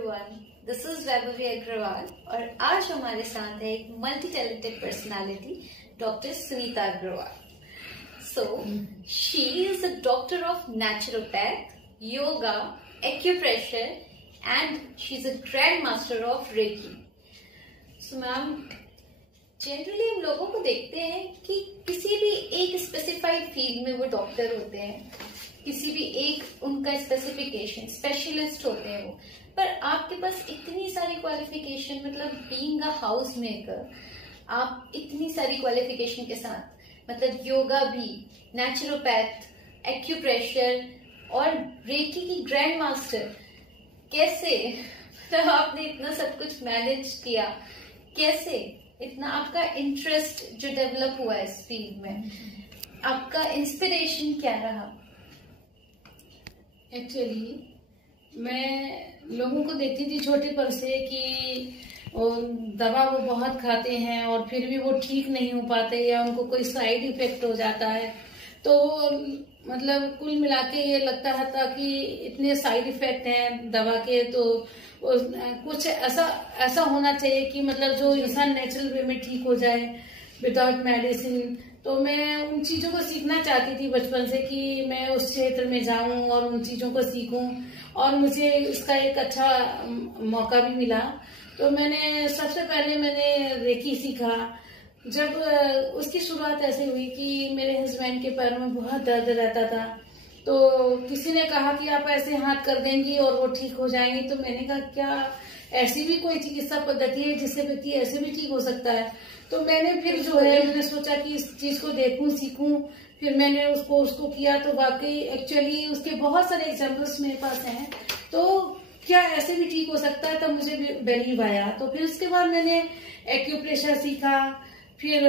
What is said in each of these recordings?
Everyone, this is Vaibhavi Agrawal और आज हमारे साथ है एक multi talented personality doctor Sunita Agrawal. So she is a doctor of naturopath, yoga, acupressure and she is a grand master of reiki. So ma'am, generally हम लोगों को देखते हैं कि किसी भी एक स्पेसिफाइड फील्ड में वो डॉक्टर होते हैं, किसी भी एक उनका स्पेसिफिकेशन स्पेशलिस्ट होते हैं वो। पर आपके पास इतनी सारी क्वालिफिकेशन, मतलब बीइंग अ हाउस मेकर, आप इतनी सारी क्वालिफिकेशन के साथ मतलब योगा भी, नेचुरोपैथ, एक्यूप्रेशर और रेकी की ग्रैंड मास्टर, कैसे मतलब आपने इतना सब कुछ मैनेज किया? कैसे इतना आपका इंटरेस्ट जो डेवलप हुआ इस फील्ड में, आपका इंस्पिरेशन क्या रहा? एक्चुअली मैं लोगों को देखती थी छोटे पर से कि दवा वो बहुत खाते हैं और फिर भी वो ठीक नहीं हो पाते या उनको कोई साइड इफेक्ट हो जाता है। तो मतलब कुल मिला के ये लगता था कि इतने साइड इफेक्ट हैं दवा के, तो कुछ ऐसा होना चाहिए कि मतलब जो इंसान नेचुरल वे में ठीक हो जाए विदाउट मेडिसिन। तो मैं उन चीजों को सीखना चाहती थी बचपन से कि मैं उस क्षेत्र में जाऊं और उन चीजों को सीखूं, और मुझे इसका एक अच्छा मौका भी मिला। तो सबसे पहले रेकी सीखा। जब उसकी शुरुआत ऐसे हुई कि मेरे हस्बैंड के पैरों में बहुत दर्द रहता था, तो किसी ने कहा कि आप ऐसे हाथ कर देंगी और वो ठीक हो जाएंगी। तो मैंने कहा क्या ऐसी भी कोई चिकित्सा पद्धति है जिससे व्यक्ति ऐसे भी ठीक हो सकता है? तो मैंने फिर मैंने सोचा कि इस चीज को देखूं, सीखूं। फिर मैंने उसको किया, तो वाकई एक्चुअली उसके बहुत सारे एग्जाम्पल्स मेरे पास हैं। तो क्या ऐसे भी ठीक हो सकता है? तब मुझे बिलीव आया। तो फिर उसके बाद मैंने एक्यूप्रेशर सीखा, फिर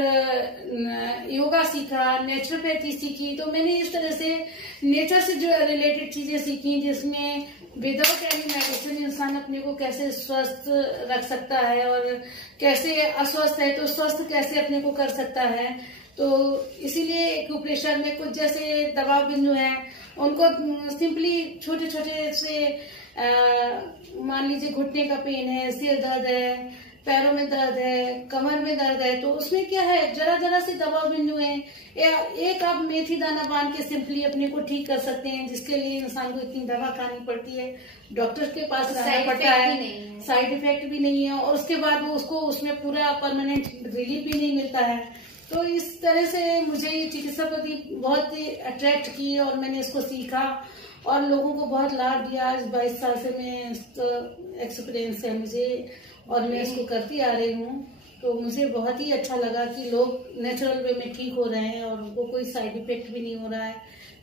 योगा सीखा, नेचुरोपैथी सीखी। तो मैंने इस तरह से नेचर से जो रिलेटेड चीजें सीखी, जिसमें विदाउट एनी मेडिसिन इंसान अपने को कैसे स्वस्थ रख सकता है और कैसे अस्वस्थ है तो स्वस्थ कैसे अपने को कर सकता है। तो इसीलिए एक्यूप्रेशर में कुछ जैसे दबाव बिंदु है, उनको सिंपली छोटे छोटे से मान लीजिए घुटने का पेन है, सिर दर्द है, पैरों में दर्द है, कमर में दर्द है, तो उसमें क्या है, जरा जरा सी दबाव बिंदु है, या एक आप मेथी दाना बांध के सिंपली अपने को ठीक कर सकते हैं, जिसके लिए इंसान को इतनी दवा खानी पड़ती है, डॉक्टर के पास जाना पड़ता है, साइड इफेक्ट भी नहीं है, और उसके बाद वो उसको उसमें पूरा परमानेंट रिलीफ भी नहीं मिलता है। तो इस तरह से मुझे ये चिकित्सा पद्धति बहुत अट्रैक्ट की और मैंने इसको सीखा और लोगों को बहुत लाभ दिया। आज 22 साल से मैं इसका एक्सपीरियंस है मुझे और मैं इसको करती आ रही हूँ। तो मुझे बहुत ही अच्छा लगा कि लोग नेचुरल वे में ठीक हो रहे हैं और उनको कोई साइड इफेक्ट भी नहीं हो रहा है।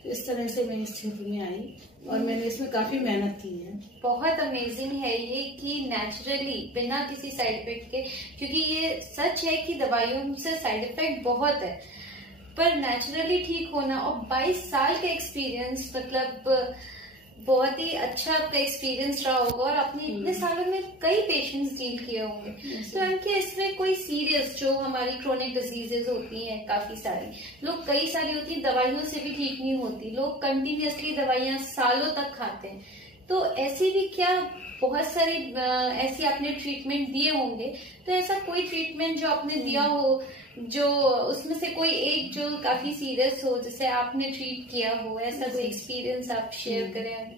तो इस तरह से मैं इस क्षेत्र में आई और मैंने इसमें काफी मेहनत की है। बहुत अमेजिंग है ये कि नेचुरली बिना किसी साइड इफेक्ट के, क्योंकि ये सच है कि दवाइयों से साइड इफेक्ट बहुत है, पर नेचुरली ठीक होना। और 22 साल का एक्सपीरियंस, मतलब बहुत ही अच्छा आपका एक्सपीरियंस रहा होगा और आपने इतने सालों में कई पेशेंट्स डील किए होंगे। तो इनके इसमें कोई सीरियस जो हमारी क्रोनिक डिजीजेज होती हैं, काफी सारी लोग, कई सारी होती है, दवाइयों से भी ठीक नहीं होती, लोग कंटिन्यूअसली दवाइयां सालों तक खाते हैं। तो ऐसी भी क्या बहुत सारी ऐसी आपने ट्रीटमेंट दिए होंगे, तो ऐसा कोई ट्रीटमेंट जो आपने दिया हो, जो उसमें से कोई एक जो काफी सीरियस हो, जिसे आपने ट्रीट किया हो, ऐसा कोई एक्सपीरियंस आप शेयर करें?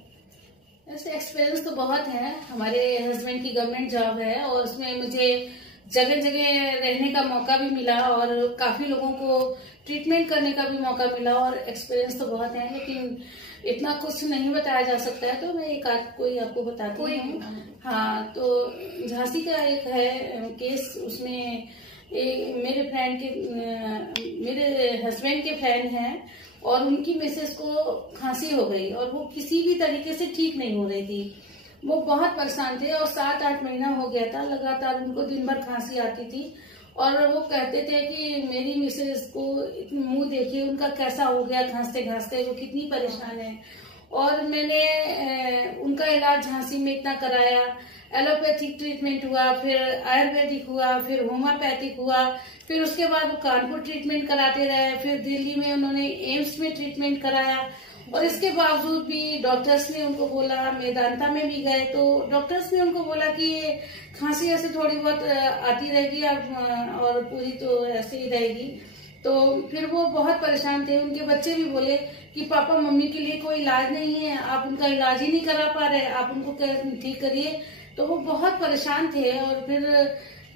ऐसे एक्सपीरियंस तो बहुत है। हमारे हस्बैंड की गवर्नमेंट जॉब है और उसमें मुझे जगह जगह रहने का मौका भी मिला और काफी लोगों को ट्रीटमेंट करने का भी मौका मिला और एक्सपीरियंस तो बहुत है, लेकिन इतना कुछ नहीं बताया जा सकता है। तो मैं एक आध कोई आपको बताती हूँ। हाँ, तो झांसी का एक है केस, उसमें मेरे हस्बैंड के फ्रेंड हैं और उनकी मिसेस को खांसी हो गई और वो किसी भी तरीके से ठीक नहीं हो रही थी। वो बहुत परेशान थे और 7-8 महीना हो गया था लगातार उनको दिन भर खांसी आती थी और वो कहते थे कि मेरी मिसेस को मुंह देखिए उनका कैसा हो गया, खांसते खांसते वो कितनी परेशान है। और मैंने उनका इलाज झांसी में इतना कराया, एलोपैथिक ट्रीटमेंट हुआ, फिर आयुर्वेदिक हुआ, फिर होम्योपैथिक हुआ, फिर उसके बाद वो कानपुर ट्रीटमेंट कराते रहे, फिर दिल्ली में उन्होंने एम्स में ट्रीटमेंट कराया और इसके बावजूद भी डॉक्टर्स ने उनको बोला, मेदांता में भी गए तो डॉक्टर्स ने उनको बोला कि ये खांसी ऐसे थोड़ी बहुत आती रहेगी और पूरी तो ऐसे ही रहेगी। तो फिर वो बहुत परेशान थे। उनके बच्चे भी बोले कि पापा मम्मी के लिए कोई इलाज नहीं है, आप उनका इलाज ही नहीं करा पा रहे, आप उनको ठीक करिए। तो वो बहुत परेशान थे। और फिर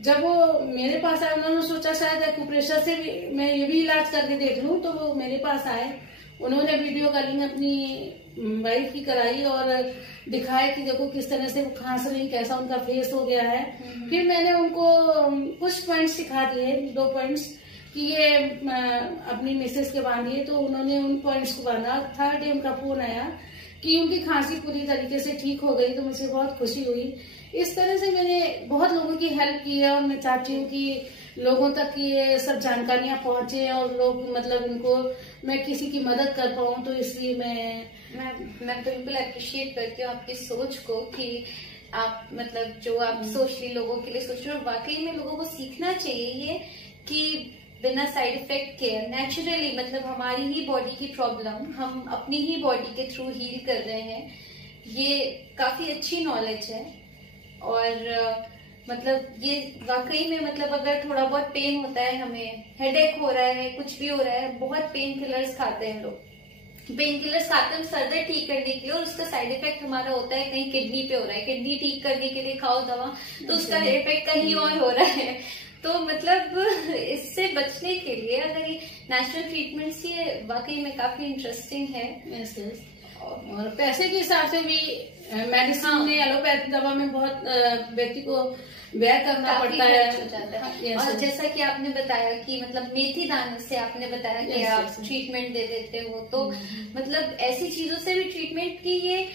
जब वो मेरे पास आए, उन्होंने सोचा शायद एक्यूप्रेशर से भी मैं ये भी इलाज करके देख लूं। तो वो मेरे पास आए, उन्होंने वीडियो कॉलिंग अपनी वाइफ की कराई और दिखाया कि देखो किस तरह से वो खांस रही, कैसा उनका फेस हो गया है। फिर मैंने उनको कुछ पॉइंट्स सिखा दिए, 2 पॉइंट्स कि ये अपनी मिसेस के बांधिए। तो उन्होंने उन पॉइंट्स को बांधा। 3rd डे उनका फोन आया कि उनकी खांसी पूरी तरीके से ठीक हो गई। तो मुझे बहुत खुशी हुई। इस तरह से मैंने बहुत लोगों की हेल्प की है और मैं चाहती हूँ कि लोगों तक ये सब जानकारियां पहुंचे और लोग मतलब इनको मैं किसी की मदद कर पाऊँ। तो इसलिए मैं बिल्कुल अप्रिशिएट करती हूँ आपकी सोच को कि आप मतलब जो आप सोशली लोगों के लिए सोच रहे हो, वाकई में लोगों को सीखना चाहिए ये कि बिना साइड इफेक्ट के नेचुरली मतलब हमारी ही बॉडी की प्रॉब्लम हम अपनी ही बॉडी के थ्रू हील कर रहे हैं। ये काफी अच्छी नॉलेज है। और मतलब ये वाकई में मतलब अगर थोड़ा बहुत पेन होता है, हमें हेडेक हो रहा है, कुछ भी हो रहा है, बहुत पेन किलर्स खाते हैं लोग। पेन किलर्स खाते हैं सर दर्द ठीक करने के लिए और उसका साइड इफेक्ट हमारा होता है कहीं किडनी पे हो रहा है, किडनी ठीक करने के लिए खाओ दवा तो उसका इफेक्ट कहीं और हो रहा है। तो मतलब इससे बचने के लिए अगर ये नेचुरल ट्रीटमेंट्स ये वाकई में काफी इंटरेस्टिंग है। और पैसे के हिसाब से भी मेडिसिन में एलोपैथी दवा में बहुत व्यक्ति को व्यय करना पड़ता है। और जैसा कि आपने बताया कि मतलब मेथी दाने से आपने बताया कि आप ट्रीटमेंट दे देते हो, तो मतलब ऐसी चीजों से भी ट्रीटमेंट की ये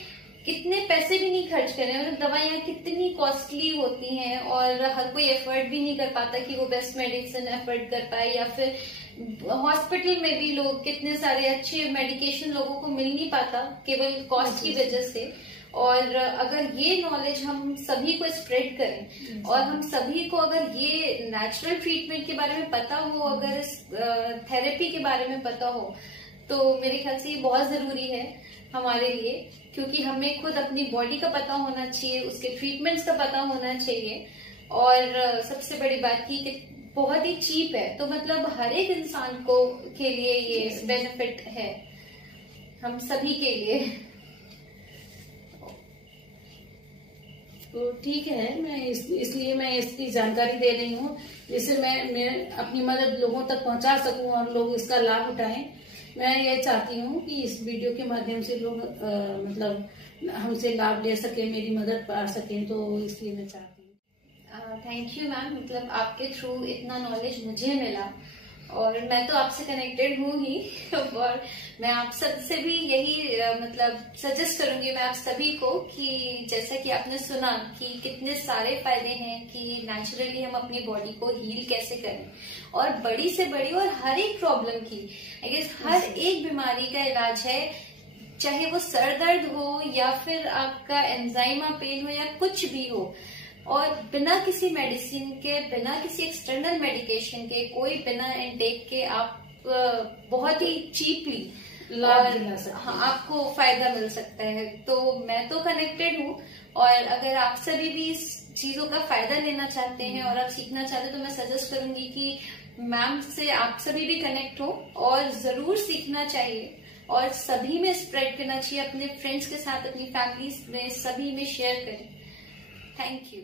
कितने पैसे भी नहीं खर्च कर रहे हैं। मतलब दवाइयाँ कितनी कॉस्टली होती हैं और हर कोई एफर्ट भी नहीं कर पाता कि वो बेस्ट मेडिसिन एफर्ट कर पाए, या फिर हॉस्पिटल में भी लोग कितने सारे अच्छे मेडिकेशन लोगों को मिल नहीं पाता केवल कॉस्ट की वजह से। और अगर ये नॉलेज हम सभी को स्प्रेड करें और हम सभी को अगर ये नेचुरल ट्रीटमेंट के बारे में पता हो, अगर इस थेरेपी के बारे में पता हो, तो मेरे ख्याल से ये बहुत जरूरी है हमारे लिए, क्योंकि हमें खुद अपनी बॉडी का पता होना चाहिए, उसके ट्रीटमेंट्स का पता होना चाहिए। और सबसे बड़ी बात की बहुत ही चीप है, तो मतलब हर एक इंसान को के लिए ये बेनिफिट है, हम सभी के लिए। तो ठीक है, मैं इसलिए मैं इसकी जानकारी दे रही हूँ जिससे मैं अपनी मदद लोगों तक पहुंचा सकूं और लोग इसका लाभ उठाएं। मैं ये चाहती हूँ कि इस वीडियो के माध्यम से लोग मतलब हमसे लाभ ले सके, मेरी मदद पा सकें, तो इसलिए मैं चाहती हूँ। थैंक यू मैम, मतलब आपके थ्रू इतना नॉलेज मुझे मिला और मैं तो आपसे कनेक्टेड हूँ ही और मैं आप सबसे भी यही मतलब सजेस्ट करूंगी मैं आप सभी को कि जैसा कि आपने सुना कि कितने सारे फायदे हैं कि नेचुरली हम अपनी बॉडी को हील कैसे करें, और बड़ी से बड़ी और हर एक प्रॉब्लम की आई गेस हर एक बीमारी का इलाज है, चाहे वो सर दर्द हो या फिर आपका एंजाइमा पेन हो या कुछ भी हो। और बिना किसी मेडिसिन के, बिना किसी एक्सटर्नल मेडिकेशन के, कोई बिना इनटेक के आप बहुत ही चीपली हाँ आपको फायदा मिल सकता है। तो मैं तो कनेक्टेड हूँ, और अगर आप सभी भी इस चीजों का फायदा लेना चाहते हैं और आप सीखना चाहते हैं तो मैं सजेस्ट करूंगी कि मैम से आप सभी भी कनेक्ट हो और जरूर सीखना चाहिए और सभी में स्प्रेड करना चाहिए, अपने फ्रेंड्स के साथ, अपनी फैमिली में, सभी में शेयर करें। Thank you.